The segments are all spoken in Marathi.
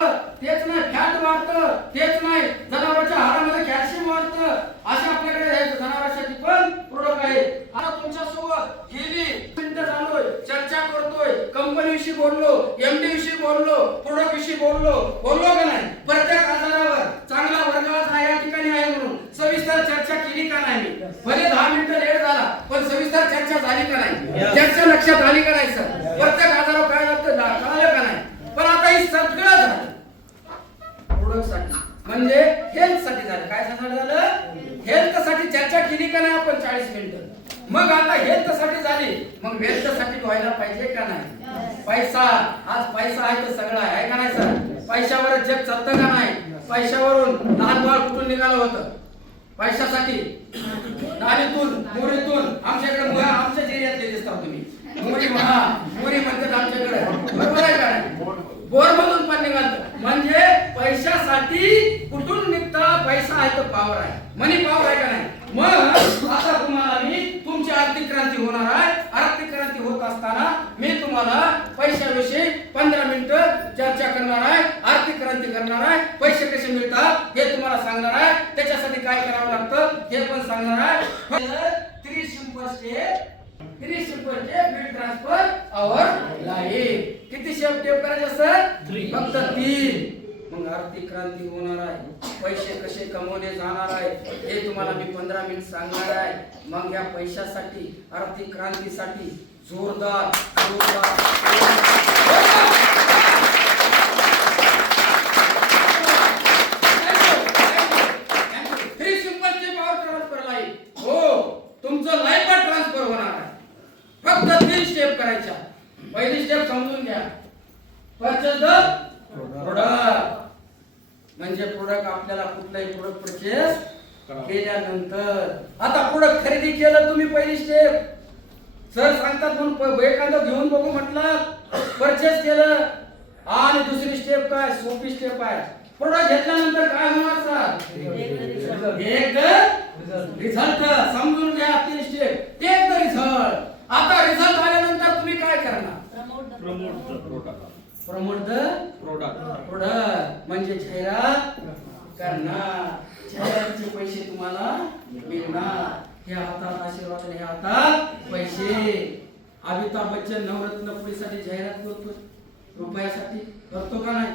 तेच नाही फॅट वाढतं, तेच नाही जनावरांच्या हाडामध्ये कॅल्शियम वाढतं. असे आपल्याकडे जनावरांसाठी पण प्रोडक्ट आहे. आता तुमच्या सोबत गेली मिनिटं झालोय, चर्चा करतोय, कंपनी विषयी बोललो, एमडी विषयी बोललो, प्रोडक्ट विषयी बोललो का नाही? प्रत्येक आजारावर चांगला वर्गाचा या ठिकाणी आहे म्हणून सविस्तर चर्चा केली का नाही? भले 10 मिनिटं लेट झाला पण सविस्तर चर्चा झाली का नाही? चर्चा लक्षात आली का नाही सर? प्रत्येक आजारावर काय लागतं कळलं का नाही? पण आता हे सगळं झालं प्रोडक्ट साठी, म्हणजे हेल्थ साठी झालं. काय झालं? हेल्थ साठी चर्चा केली का नाही आपण 40 मिनिटं. मग आता हेल्थ साठी झाली, मग वेल्थ साठी व्हायला पाहिजे का नाही? पैसा, आज पैसा आहे तर सगळं आहे का नाही सर? पैशावर जग चालतं का नाही? पैशावरून लहान बाळ कुठून निघालं होतं? पैशासाठी नालीतून, मोरीतून. आमच्याकडे आमच्या एरियातले दिसतात तुम्ही मोरी म्हणतात आमच्याकडे, बरोबर आहे का नाही? बोर मधून पण निघालं. म्हणजे पैशासाठी कुठून निघता? पैसा आहे तर पावर आहे, मनी पावर आहे का नाही? मग आता तुम्हाला मी तुमची आर्थिक क्रांती होणार आहे. आर्थिक क्रांती होत असताना मी तुम्हाला पैशाविषयी 15 मिनिटं चर्चा करणार आहे, आर्थिक क्रांती करणार आहे. पैसे कसे मिळतात हे तुम्हाला सांगणार आहे. त्याच्यासाठी काय करावं लागतं हे पण सांगणार आहे. 3 सिंपल स्टेप बिल ट्रान्सफर आवर लाईफ. किती स्टेप करायचे सर? फक्त 3. मग आर्थिक क्रांती होणार आहे. पैसे कसे कमवले जाणार आहे हे तुम्हाला मी 15 मिनिट सांगणार आहे. मग या पैशासाठी, आर्थिक क्रांतीसाठी जोरदार तुमचं लाईफ ट्रान्सफर होणार आहे. फक्त 3 स्टेप करायच्या. पहिली स्टेप समजून घ्या. Purchase the product. म्हणजे प्रोडक्ट आपल्याला कुठलाही प्रोडक्ट परचेस केल्यानंतर, आता प्रोडक्ट खरेदी केलं तुम्ही, पहिली स्टेप सर सांगतात म्हणून एखादं घेऊन बघू म्हटलं, परचेस केलं. आणि दुसरी स्टेप काय? सोपी स्टेप आहे. प्रोडक्ट घेतल्यानंतर काय होणार सर? एक रिझल्ट. समजून घ्या 3 स्टेप. Take the result. आता रिझल्ट आल्यानंतर तुम्ही काय करणार? Promote the product. म्हणजे जाहिरात करणार. जाहिरातीचे पैसे तुम्हाला मिळणार. हे हातात आशीर्वाद, हे हातात पैसे. अमिताभ बच्चन नवरत्न पुढीसाठी जाहिरात करतो, रुपयासाठी करतो का नाही?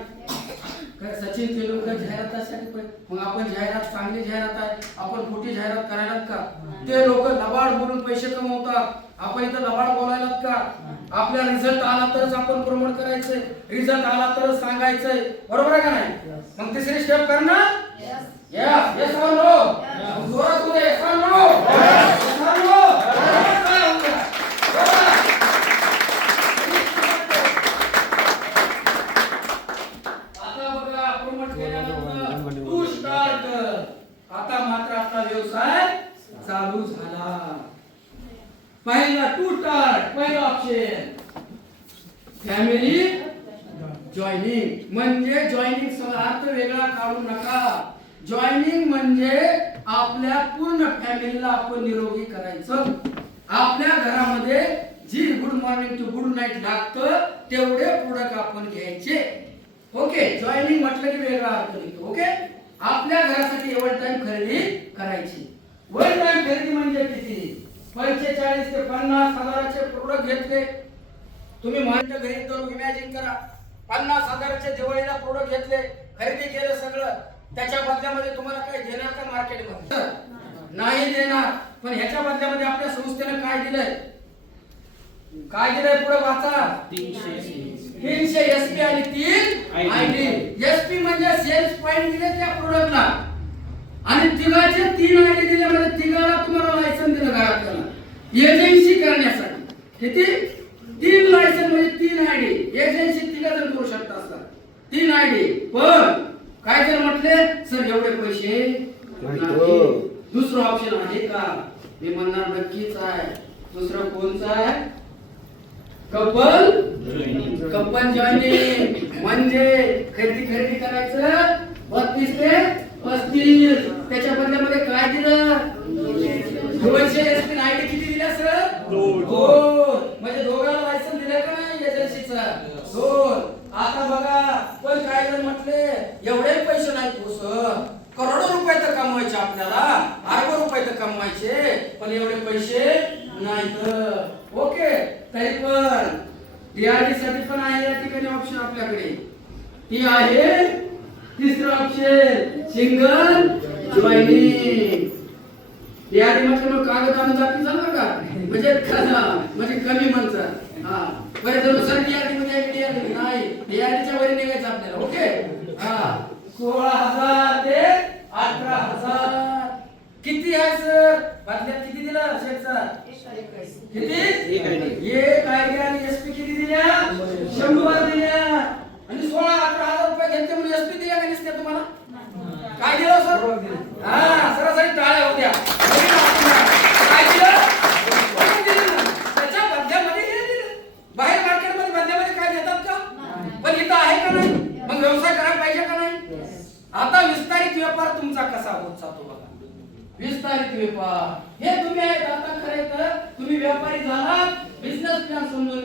सचिन तेंडुलकर जाहिरातासाठी. मग आपण जाहिरात, चांगली जाहिरात आहे, आपण खोटी जाहिरात करायला का? ते लोक लबाड बोलून पैसे कमवतात, आपण इथं लबाड बोलायला का? आपला रिझल्ट आला तरच आपण प्रमोट करायचंय, रिझल्ट आला तरच सांगायचंय, बरोबर आहे का नाही? मग तिसरी स्टेप करणार. यस और नो? जोरात बोला. यस और नो? यस और नो? आता मात्र आपला व्यवसाय चालू झाला. पहिला टू स्टार्ट. पहिला ऑप्शन फॅमिली जॉईनिंग. म्हणजे जॉईनिंग अर्थ वेगळा काढू नका. जॉईनिंग म्हणजे आपल्या पूर्ण फॅमिलीला आपण निरोगी करायचं. आपल्या घरामध्ये जी good morning to good night लागतं तेवढे प्रोडक्ट आपण घ्यायचे. ओके. जॉईनिंग म्हटलं की वेगळा अर्थ निघतो. ओके. आपल्या घरासाठी वन टाइम खरेदी करायची. वन टाइम खरेदी म्हणजे किती? 45 ते 50 हजाराचे प्रोडक्ट घेतले तुम्ही. माझ्या घरी तर इमॅजिन करा, 50 हजाराचे दिवाळीला प्रोडक्ट घेतले, खरेदी केलं सगळं. त्याच्या बदल्यामध्ये तुम्हाला काय देणार का मार्केटमध्ये? नाही देणार. पण ह्याच्या बदल्यामध्ये आपल्या संस्थेने काय दिलंय? काय दिलंय? पुढे वाचा. 300 एसपी आणि 3 आयडी. एसपी म्हणजे सेल्स पॉइंट दिले त्या प्रोडक्टला, आणि तिघाचे 3 आयडी दिले. म्हणजे तिघाला तुम्हाला लायसन दिलं घरातल्याला एजन्सी करण्यासाठी. किती? 3 लायसन म्हणजे 3 आयडी. एजन्सी 3 जण करू शकता असतात, 3 आयडी. पण काय जर म्हटले सर एवढे पैसे नाही, दुसरं ऑप्शन आहे का? मी म्हणणार नक्कीच आहे. दुसरं कोणचं आहे? Couple joining. म्हणजे खरेदी करायचं 32 ते 35. त्याच्या बदल्यामध्ये काय दिलं? 200 एसपी आयडी. किती दिल्या सर? 2. म्हणजे दोघांना लायसन दिलं का नाही एजन्सीचं? 2. आता बघा पण काय काही जण म्हटले एवढे पैसे नाही पोसत, करोडो रुपये तर कमवायचे आपल्याला, अरबो रुपये तर कमवायचे, पण एवढे पैसे नाहीत. ओके, तरी पण DRD साठी पण आहे या ठिकाणी ऑप्शन आपल्याकडे. ती आहे तिसरं ऑप्शन, सिंगल जॉईनिंग. DRD म्हटलं मग कागद आणि जाती झालं का, म्हणजे कमी म्हणतात. हा बरे जर सर DRD मध्ये DRD नाही, DRD च्या वरी निघायचं आपल्याला. ओके, हा 16,000 ते 18,000. किती आहे सर बदल्यात, किती दिला शेठचा, किती एक आयडी आणि एसपी किती दिल्या, 100 दिल्या. आणि 16-18,000 रुपये घ्यायचे म्हणून एसपी दिल्या का नसत्या तुम्हाला, काय दिलं सर, हा सरासरी टाळ्या होत्या. काय दिलं, त्याच्या बदल्यामध्ये हे दिलं. बाहेर मार्केटमध्ये बदल्यामध्ये काय देतात का, पण इथं आहे का नाही, मग व्यवसाय करायला पाहिजे का नाही. आता विस्तारित व्यापार तुमचा कसा होत जातो बघा, विस्तारित व्यापार हे तुम्ही आहेत. आता खरे तर तुम्ही व्यापारी झालात, बिझनेस प्लॅन समजून